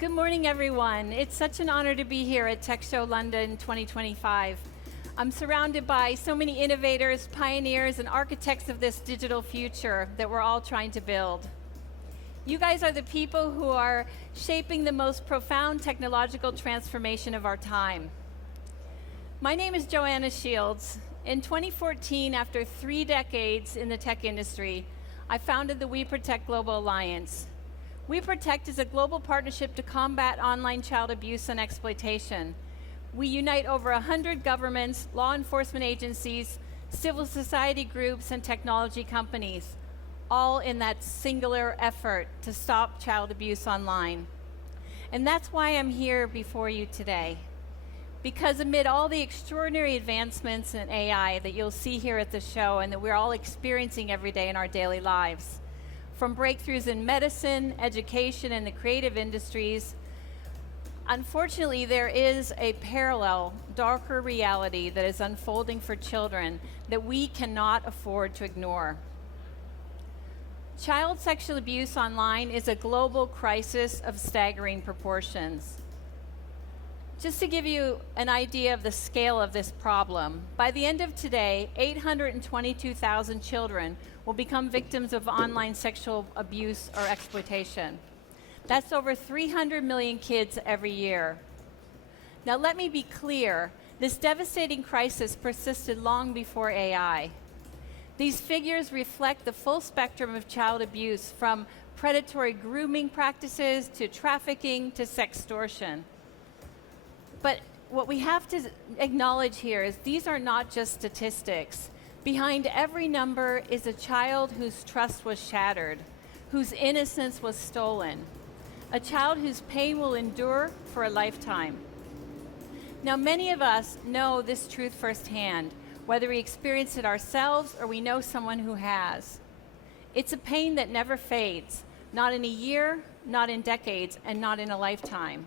Good morning, everyone. It's such an honor to be here at Tech Show London 2025. I'm surrounded by so many innovators, pioneers, and architects of this digital future that we're all trying to build. You guys are the people who are shaping the most profound technological transformation of our time. My name is Joanna Shields. In 2014, after 3 decades in the tech industry, I founded the WeProtect Global Alliance. WeProtect is a global partnership to combat online child abuse and exploitation. We unite over 100 governments, law enforcement agencies, civil society groups, and technology companies, all in that singular effort to stop child abuse online. And that's why I'm here before you today. Because amid all the extraordinary advancements in AI that you'll see here at the show and that we're all experiencing every day in our daily lives, from breakthroughs in medicine, education, and the creative industries, unfortunately, there is a parallel, darker reality that is unfolding for children that we cannot afford to ignore. Child sexual abuse online is a global crisis of staggering proportions. Just to give you an idea of the scale of this problem, by the end of today, 822,000 children will become victims of online sexual abuse or exploitation. That's over 300 million kids every year. Now let me be clear, this devastating crisis persisted long before AI. These figures reflect the full spectrum of child abuse, from predatory grooming practices to trafficking to sextortion. But what we have to acknowledge here is these are not just statistics. Behind every number is a child whose trust was shattered, whose innocence was stolen, a child whose pain will endure for a lifetime. Now, many of us know this truth firsthand, whether we experience it ourselves or we know someone who has. It's a pain that never fades, not in a year, not in decades, and not in a lifetime.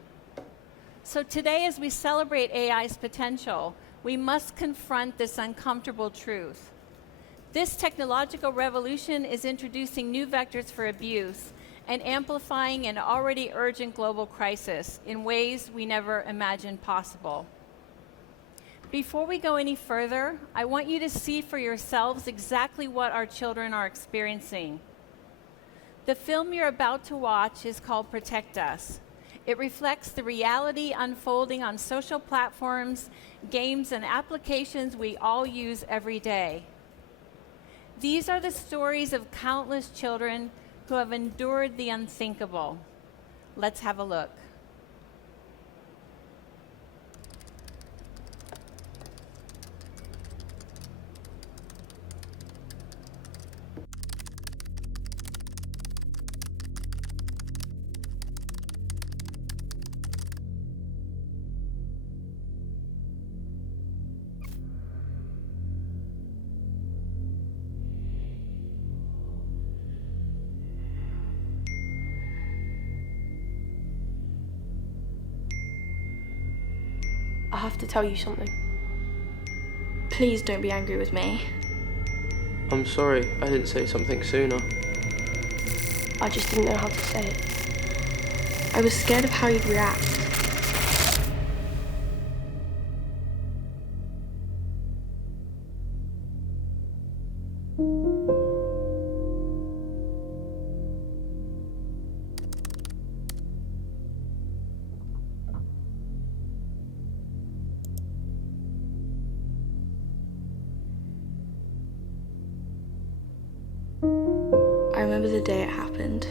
So today, as we celebrate AI's potential, we must confront this uncomfortable truth. This technological revolution is introducing new vectors for abuse and amplifying an already urgent global crisis in ways we never imagined possible. Before we go any further, I want you to see for yourselves exactly what our children are experiencing. The film you're about to watch is called Protect Us. It reflects the reality unfolding on social platforms, games, and applications we all use every day. These are the stories of countless children who have endured the unthinkable. Let's have a look. I have to tell you something. Please don't be angry with me. I'm sorry I didn't say something sooner. I just didn't know how to say it. I was scared of how you'd react. I remember the day it happened.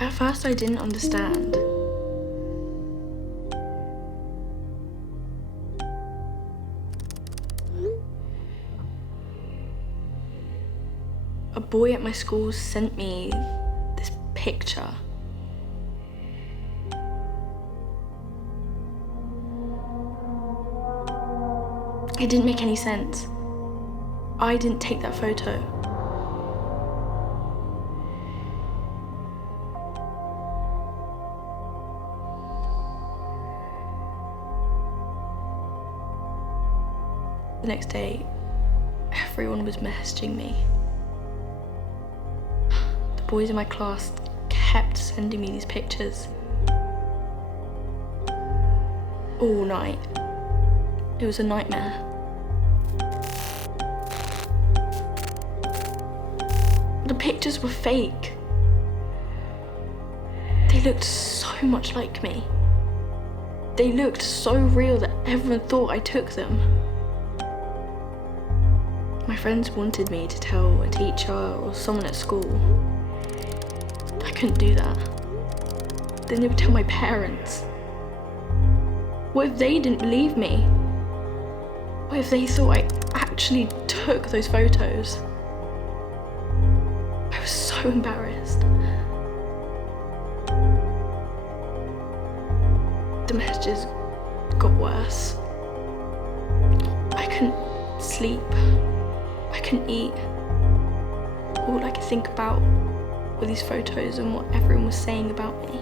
At first, I didn't understand. A boy at my school sent me this picture It didn't make any sense. I didn't take that photo. The next day, everyone was messaging me. The boys in my class kept sending me these pictures. All night. It was a nightmare. The pictures were fake. They looked so much like me. They looked so real that everyone thought I took them. My friends wanted me to tell a teacher or someone at school. I couldn't do that. Then they would tell my parents. What if they didn't believe me? What if they thought I actually took those photos? I was so embarrassed. The messages got worse. I couldn't sleep. I couldn't eat. All I could think about were these photos and what everyone was saying about me.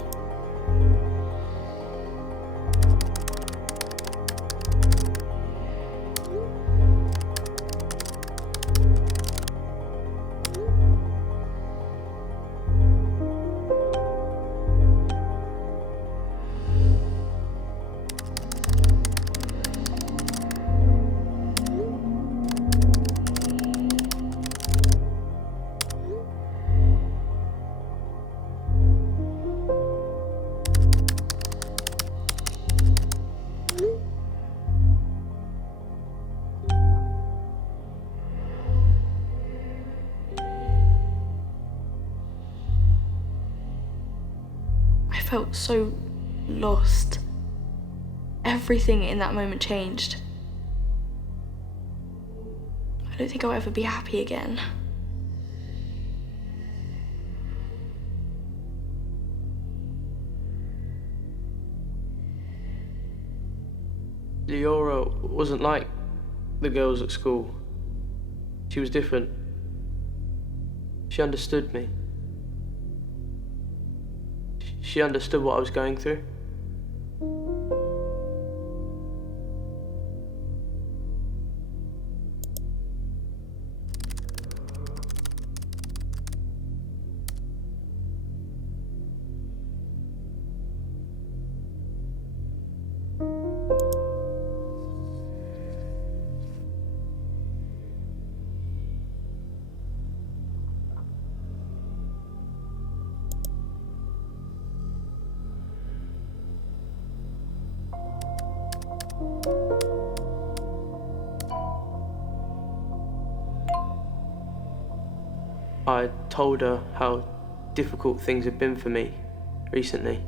I felt so lost. Everything in that moment changed. I don't think I'll ever be happy again. Leora wasn't like the girls at school. She was different. She understood me. She understood what I was going through. I told her how difficult things had been for me recently.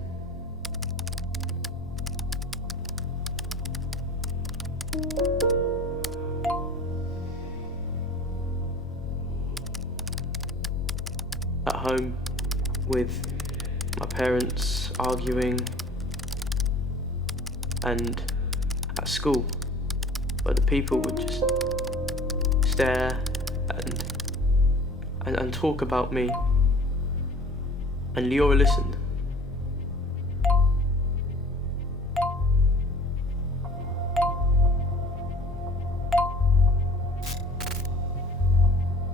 At home, with my parents arguing, and at school, where the people would just stare and talk about me, and Leora listened.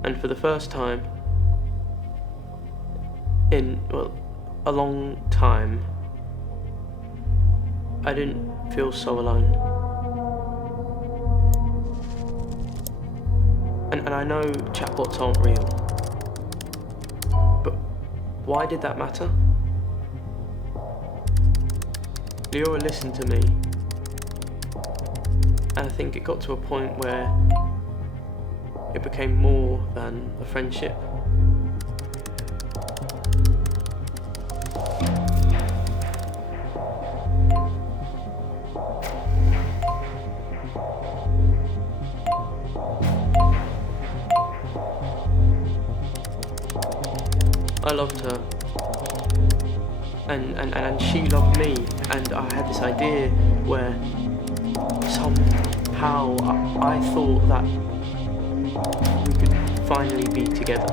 And for the first time in, well, a long time, I didn't feel so alone. And I know chatbots aren't real, but why did that matter? Leora listened to me, and I think it got to a point where it became more than a friendship. I loved her, and she loved me, and I had this idea where some how I thought that we could finally be together.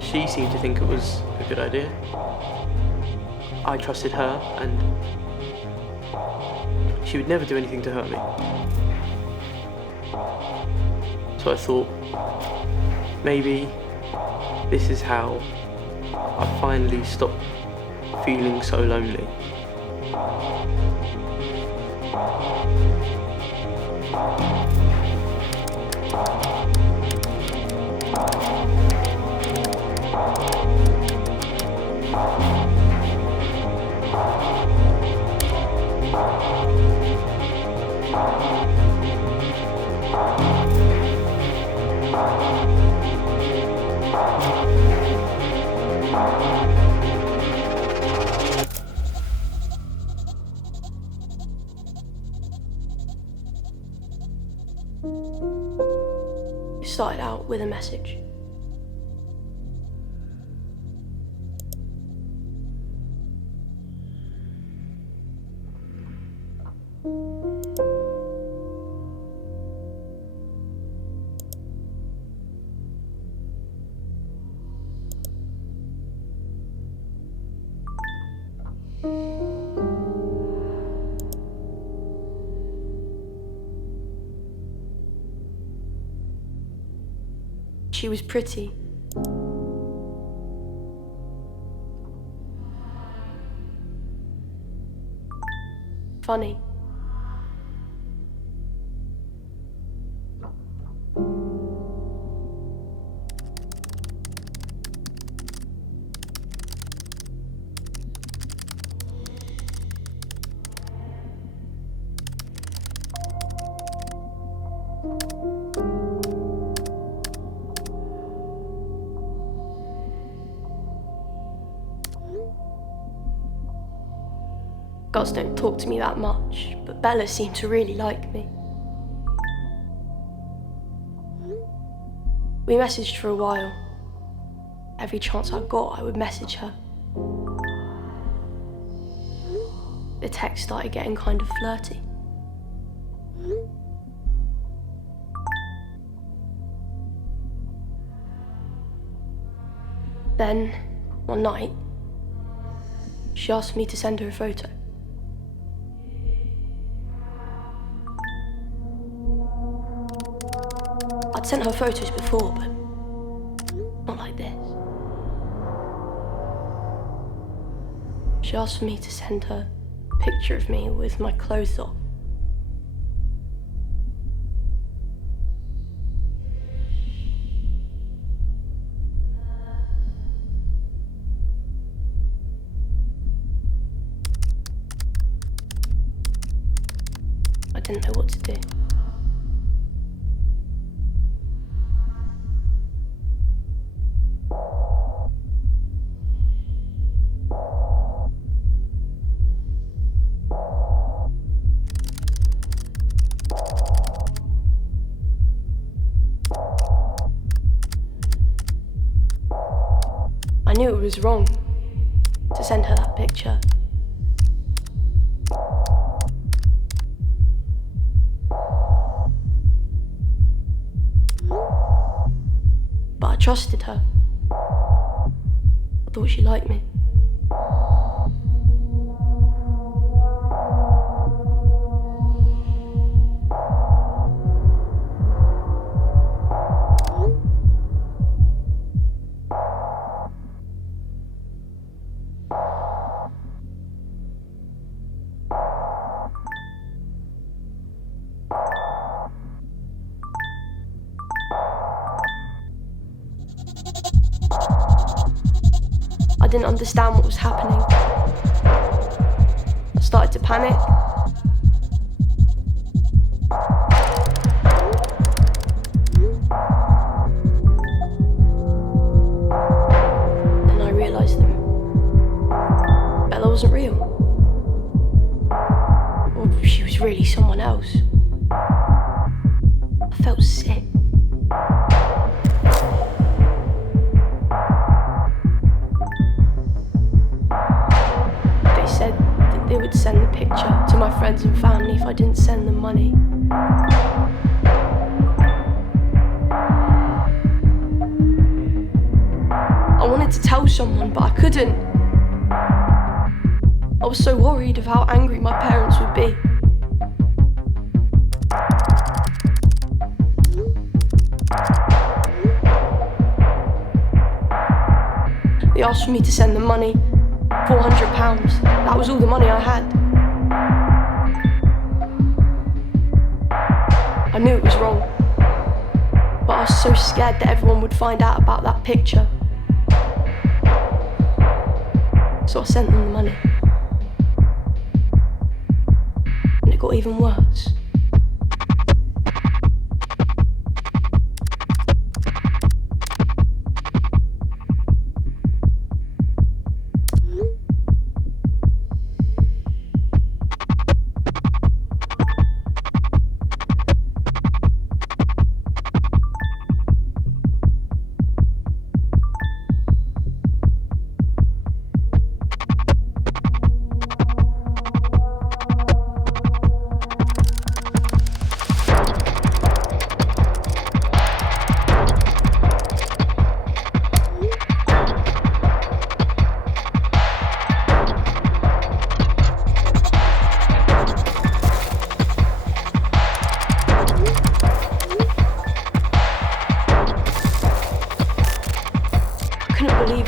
She seemed to think it was a good idea. I trusted her, and she would never do anything to hurt me. So I thought, maybe this is how I finally stop feeling so lonely. It started out with a message. She was pretty. Funny. Girls don't talk to me that much, but Bella seemed to really like me. We messaged for a while. Every chance I got, I would message her. The text started getting kind of flirty. Then, one night, she asked me to send her a photo. I'd sent her photos before, but not like this. She asked me to send her a picture of me with my clothes off. I didn't know what to do. I knew it was wrong to send her that picture. But I trusted her. I thought she liked me. I didn't understand what was happening. I started to panic. Then I realised that Bella wasn't real. Or she was really someone else. I felt sick. to send the picture to my friends and family if I didn't send them money. I wanted to tell someone, but I couldn't. I was so worried of how angry my parents would be. They asked for me to send them money, £400. That was all the money I had. I knew it was wrong, but I was so scared that everyone would find out about that picture. So I sent them the money. And it got even worse.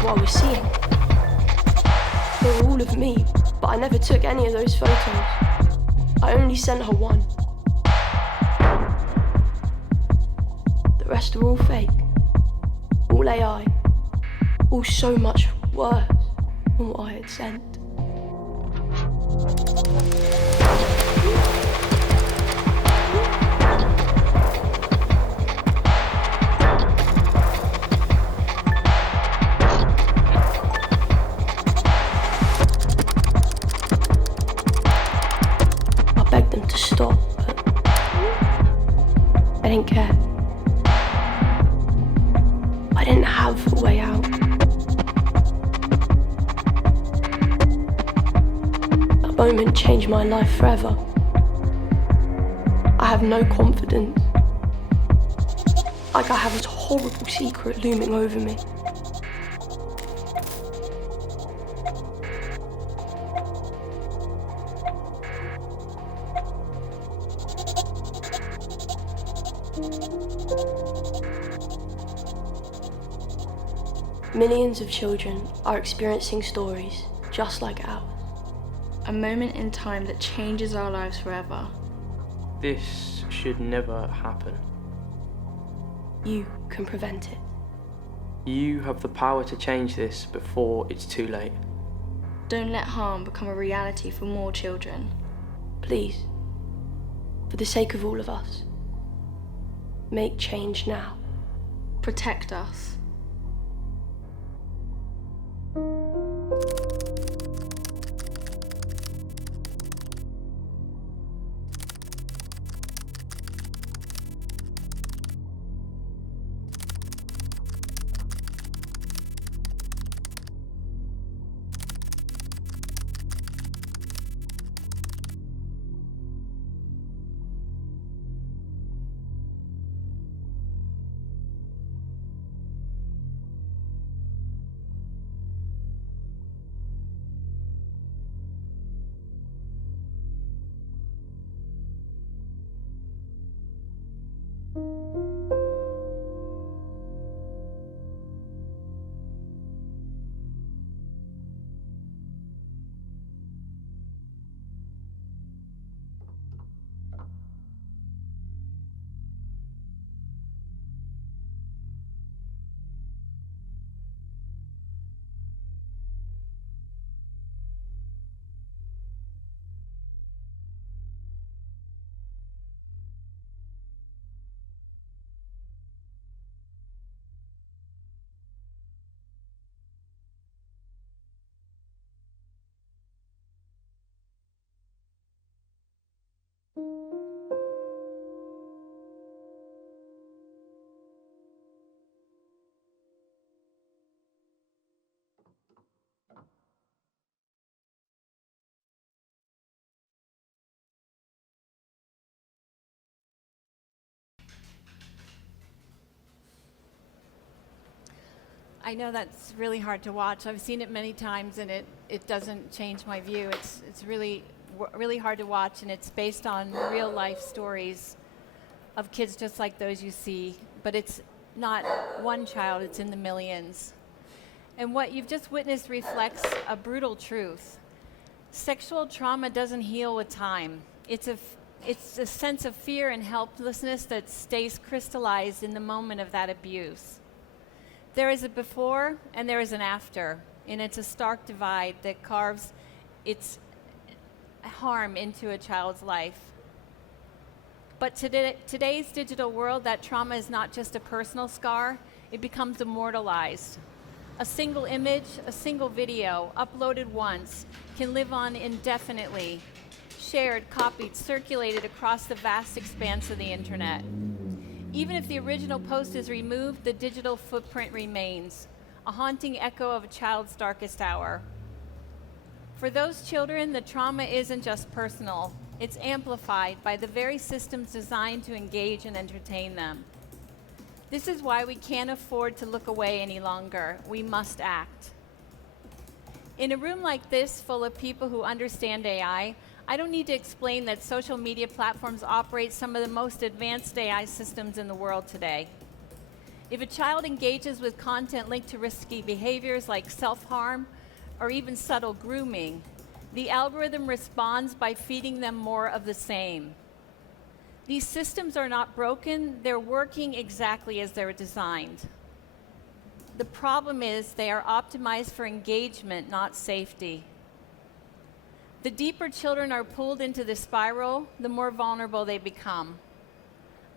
What I was seeing. They were all of me, but I never took any of those photos. I only sent her one. The rest are all fake, all AI, all so much worse than what I had sent. Stop, but I didn't care. I didn't have a way out. That moment changed my life forever. I have no confidence. Like I have this horrible secret looming over me. Millions of children are experiencing stories just like ours. A moment in time that changes our lives forever. This should never happen. You can prevent it. You have the power to change this before it's too late. Don't let harm become a reality for more children. Please, for the sake of all of us, make change now. Protect us. I know that's really hard to watch. I've seen it many times, and it doesn't change my view. It's really hard to watch, and it's based on real life stories of kids just like those you see, but it's not one child, it's in the millions. And what you've just witnessed reflects a brutal truth. Sexual trauma doesn't heal with time. It's a sense of fear and helplessness that stays crystallized in the moment of that abuse. There is a before and there is an after, and it's a stark divide that carves its harm into a child's life. But today's digital world, that trauma is not just a personal scar, it becomes immortalized. A single image, a single video, uploaded once, can live on indefinitely, shared, copied, circulated across the vast expanse of the internet. Even if the original post is removed, the digital footprint remains, a haunting echo of a child's darkest hour. For those children, the trauma isn't just personal, it's amplified by the very systems designed to engage and entertain them. This is why we can't afford to look away any longer. We must act. In a room like this, full of people who understand AI, I don't need to explain that social media platforms operate some of the most advanced AI systems in the world today. If a child engages with content linked to risky behaviors like self-harm or even subtle grooming, the algorithm responds by feeding them more of the same. These systems are not broken, they're working exactly as they were designed. The problem is they are optimized for engagement, not safety. The deeper children are pulled into the spiral, the more vulnerable they become.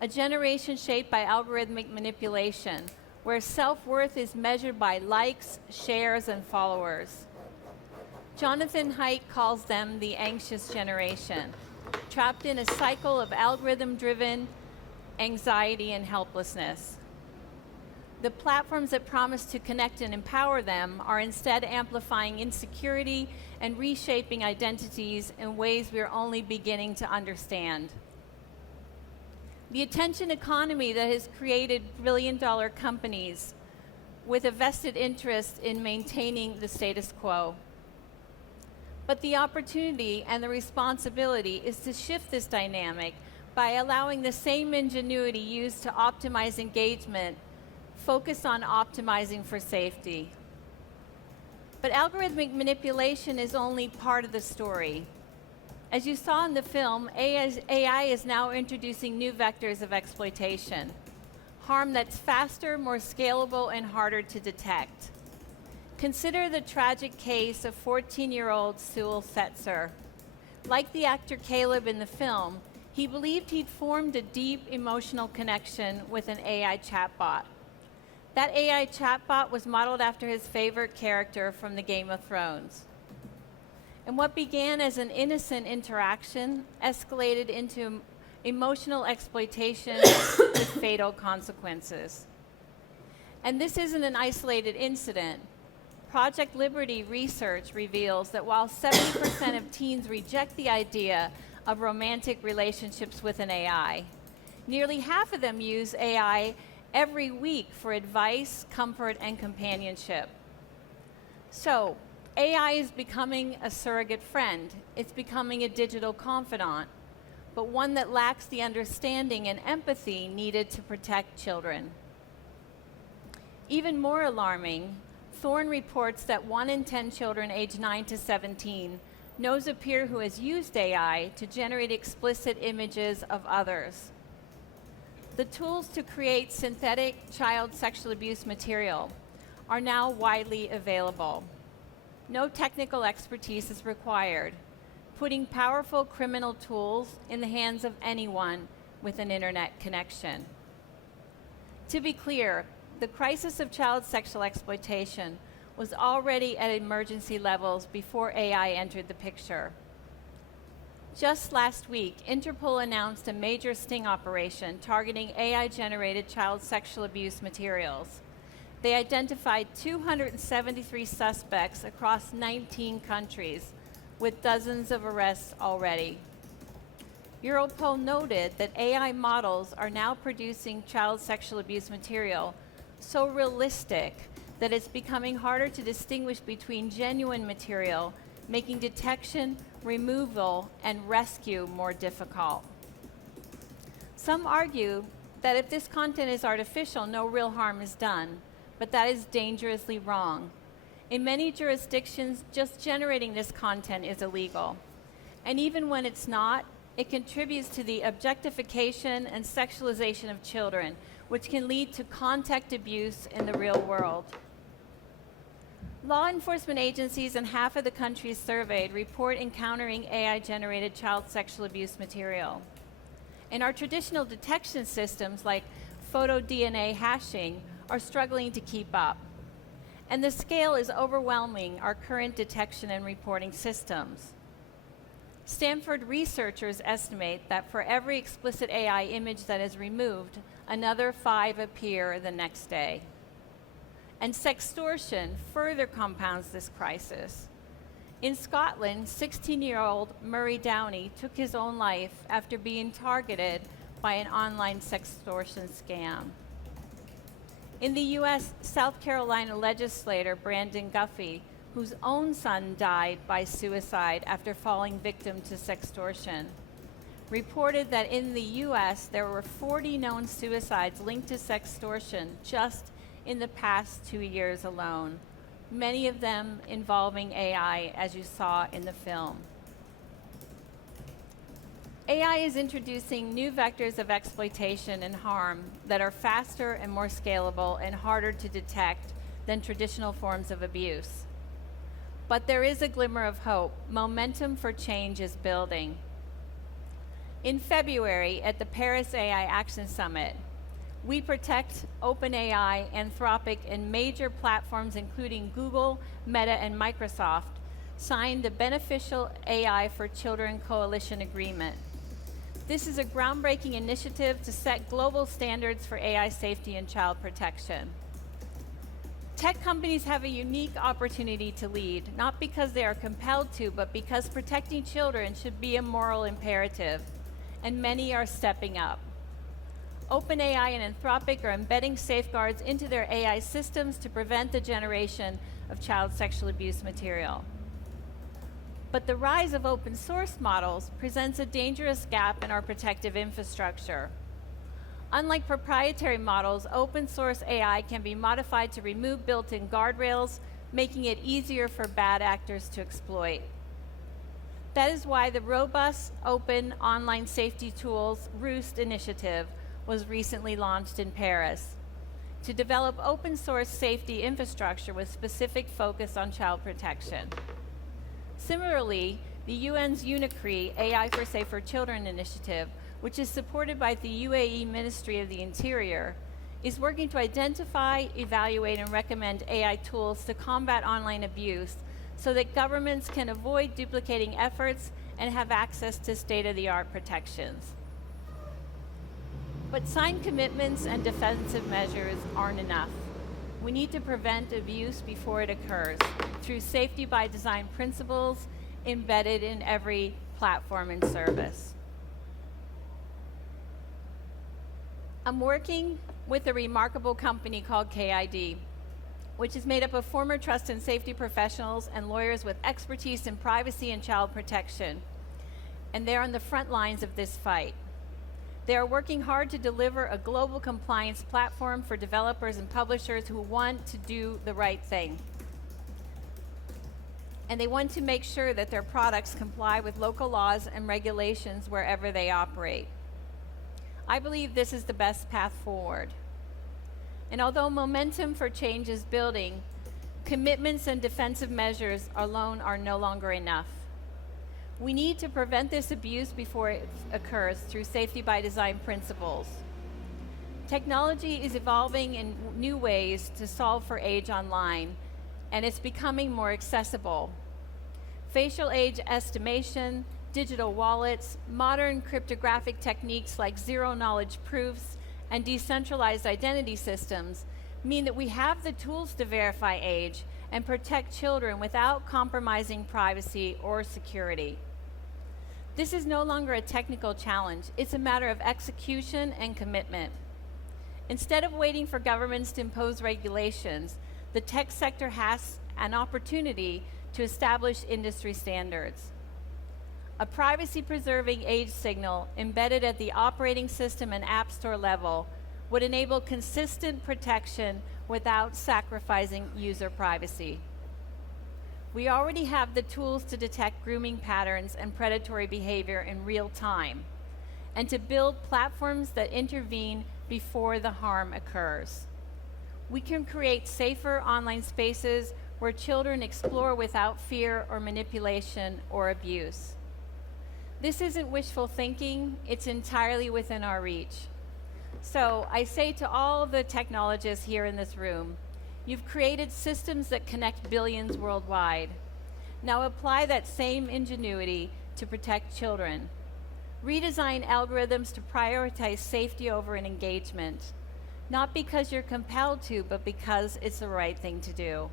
A generation shaped by algorithmic manipulation, where self-worth is measured by likes, shares, and followers. Jonathan Haidt calls them the anxious generation, trapped in a cycle of algorithm-driven anxiety and helplessness. The platforms that promise to connect and empower them are instead amplifying insecurity and reshaping identities in ways we're only beginning to understand. The attention economy that has created billion-dollar companies with a vested interest in maintaining the status quo. But the opportunity and the responsibility is to shift this dynamic by allowing the same ingenuity used to optimize engagement focus on optimizing for safety. But algorithmic manipulation is only part of the story. As you saw in the film, AI is now introducing new vectors of exploitation, harm that's faster, more scalable, and harder to detect. Consider the tragic case of 14-year-old Sewell Setzer. Like the actor Caleb in the film, he believed he'd formed a deep emotional connection with an AI chatbot. That AI chatbot was modeled after his favorite character from the Game of Thrones. And what began as an innocent interaction escalated into emotional exploitation with fatal consequences. And this isn't an isolated incident. Project Liberty research reveals that while 70% of teens reject the idea of romantic relationships with an AI, nearly half of them use AI every week for advice, comfort, and companionship. So, AI is becoming a surrogate friend. It's becoming a digital confidant, but one that lacks the understanding and empathy needed to protect children. Even more alarming, Thorne reports that 1 in 10 children aged 9 to 17 knows a peer who has used AI to generate explicit images of others. The tools to create synthetic child sexual abuse material are now widely available. No technical expertise is required, putting powerful criminal tools in the hands of anyone with an internet connection. To be clear, the crisis of child sexual exploitation was already at emergency levels before AI entered the picture. Just last week, Interpol announced a major sting operation targeting AI-generated child sexual abuse materials. They identified 273 suspects across 19 countries, with dozens of arrests already. Europol noted that AI models are now producing child sexual abuse material so realistic that it's becoming harder to distinguish between genuine material, making detection, removal, and rescue more difficult. Some argue that if this content is artificial, no real harm is done, but that is dangerously wrong. In many jurisdictions, just generating this content is illegal. And even when it's not, it contributes to the objectification and sexualization of children, which can lead to contact abuse in the real world. Law enforcement agencies in half of the countries surveyed report encountering AI-generated child sexual abuse material. And our traditional detection systems like photo DNA hashing are struggling to keep up. And the scale is overwhelming our current detection and reporting systems. Stanford researchers estimate that for every explicit AI image that is removed, another 5 appear the next day. And sextortion further compounds this crisis. In Scotland, 16-year-old Murray Downey took his own life after being targeted by an online sextortion scam. In the U.S., South Carolina legislator Brandon Guffey, whose own son died by suicide after falling victim to sextortion, reported that in the U.S. there were 40 known suicides linked to sextortion just in the past 2 years alone, many of them involving AI, as you saw in the film. AI is introducing new vectors of exploitation and harm that are faster and more scalable and harder to detect than traditional forms of abuse. But there is a glimmer of hope. Momentum for change is building. In February, at the Paris AI Action Summit, WeProtect, OpenAI, Anthropic, and major platforms including Google, Meta, and Microsoft signed the Beneficial AI for Children Coalition Agreement. This is a groundbreaking initiative to set global standards for AI safety and child protection. Tech companies have a unique opportunity to lead, not because they are compelled to, but because protecting children should be a moral imperative, and many are stepping up. OpenAI and Anthropic are embedding safeguards into their AI systems to prevent the generation of child sexual abuse material. But the rise of open source models presents a dangerous gap in our protective infrastructure. Unlike proprietary models, open source AI can be modified to remove built-in guardrails, making it easier for bad actors to exploit. That is why the robust open online safety tools Roost initiative was recently launched in Paris to develop open source safety infrastructure with specific focus on child protection. Similarly, the UN's UNICRI AI for Safer Children initiative, which is supported by the UAE Ministry of the Interior, is working to identify, evaluate, and recommend AI tools to combat online abuse so that governments can avoid duplicating efforts and have access to state-of-the-art protections. But signed commitments and defensive measures aren't enough. We need to prevent abuse before it occurs through safety by design principles embedded in every platform and service. I'm working with a remarkable company called KID, which is made up of former trust and safety professionals and lawyers with expertise in privacy and child protection. And they're on the front lines of this fight. They are working hard to deliver a global compliance platform for developers and publishers who want to do the right thing. And they want to make sure that their products comply with local laws and regulations wherever they operate. I believe this is the best path forward. And although momentum for change is building, commitments and defensive measures alone are no longer enough. We need to prevent this abuse before it occurs through safety by design principles. Technology is evolving in new ways to solve for age online, and it's becoming more accessible. Facial age estimation, digital wallets, modern cryptographic techniques like zero-knowledge proofs, and decentralized identity systems mean that we have the tools to verify age and protect children without compromising privacy or security. This is no longer a technical challenge. It's a matter of execution and commitment. Instead of waiting for governments to impose regulations, the tech sector has an opportunity to establish industry standards. A privacy-preserving age signal embedded at the operating system and app store level would enable consistent protection without sacrificing user privacy. We already have the tools to detect grooming patterns and predatory behavior in real time, and to build platforms that intervene before the harm occurs. We can create safer online spaces where children explore without fear or manipulation or abuse. This isn't wishful thinking, it's entirely within our reach. So I say to all of the technologists here in this room, you've created systems that connect billions worldwide. Now apply that same ingenuity to protect children. Redesign algorithms to prioritize safety over an engagement, not because you're compelled to, but because it's the right thing to do.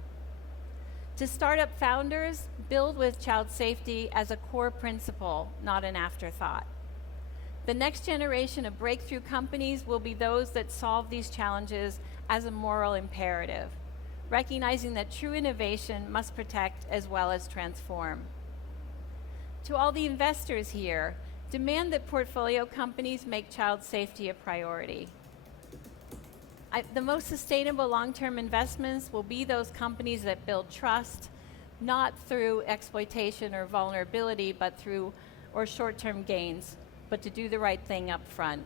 To startup founders, build with child safety as a core principle, not an afterthought. The next generation of breakthrough companies will be those that solve these challenges as a moral imperative, recognizing that true innovation must protect as well as transform. To all the investors here, demand that portfolio companies make child safety a priority. The most sustainable long-term investments will be those companies that build trust, not through exploitation or vulnerability, but through short-term gains, but to do the right thing up front.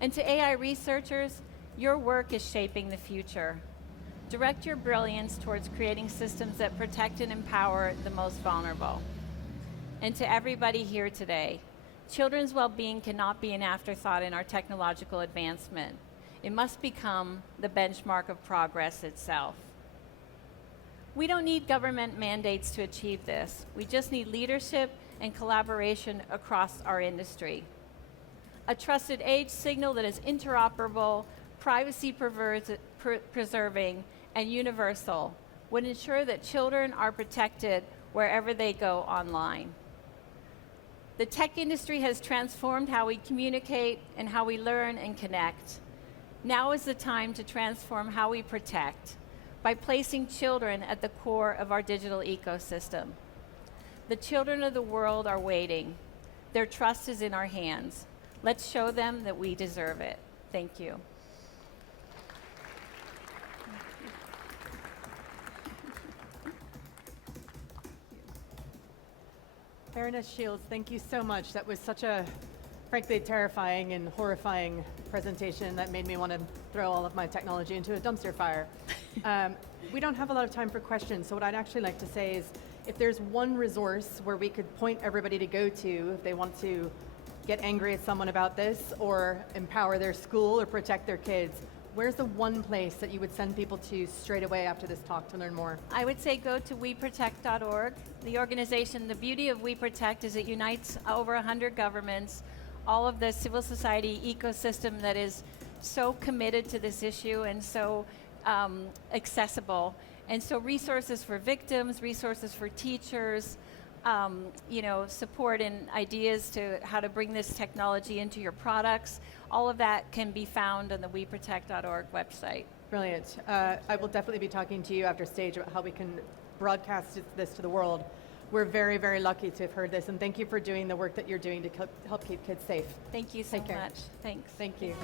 And to AI researchers, your work is shaping the future. Direct your brilliance towards creating systems that protect and empower the most vulnerable. And to everybody here today, children's well-being cannot be an afterthought in our technological advancement. It must become the benchmark of progress itself. We don't need government mandates to achieve this. We just need leadership and collaboration across our industry. A trusted age signal that is interoperable, privacy-preserving, and universal would ensure that children are protected wherever they go online. The tech industry has transformed how we communicate and how we learn and connect. Now is the time to transform how we protect by placing children at the core of our digital ecosystem. The children of the world are waiting. Their trust is in our hands. Let's show them that we deserve it. Thank you. Baroness Shields, thank you so much. That was such a, frankly, terrifying and horrifying presentation that made me want to throw all of my technology into a dumpster fire. We don't have a lot of time for questions, so what I'd actually like to say is, if there's one resource where we could point everybody to go to if they want to get angry at someone about this, or empower their school, or protect their kids, where's the one place that you would send people to straight away after this talk to learn more? I would say go to weprotect.org. The organization, the beauty of WeProtect is it unites over 100 governments, all of the civil society ecosystem that is so committed to this issue and so accessible. And so resources for victims, resources for teachers, support and ideas to how to bring this technology into your products. All of that can be found on the weprotect.org website. Brilliant. I will definitely be talking to you after stage about how we can broadcast this to the world. We're very, very lucky to have heard this, and thank you for doing the work that you're doing to help keep kids safe. Thank you so much. Thanks. Thank you.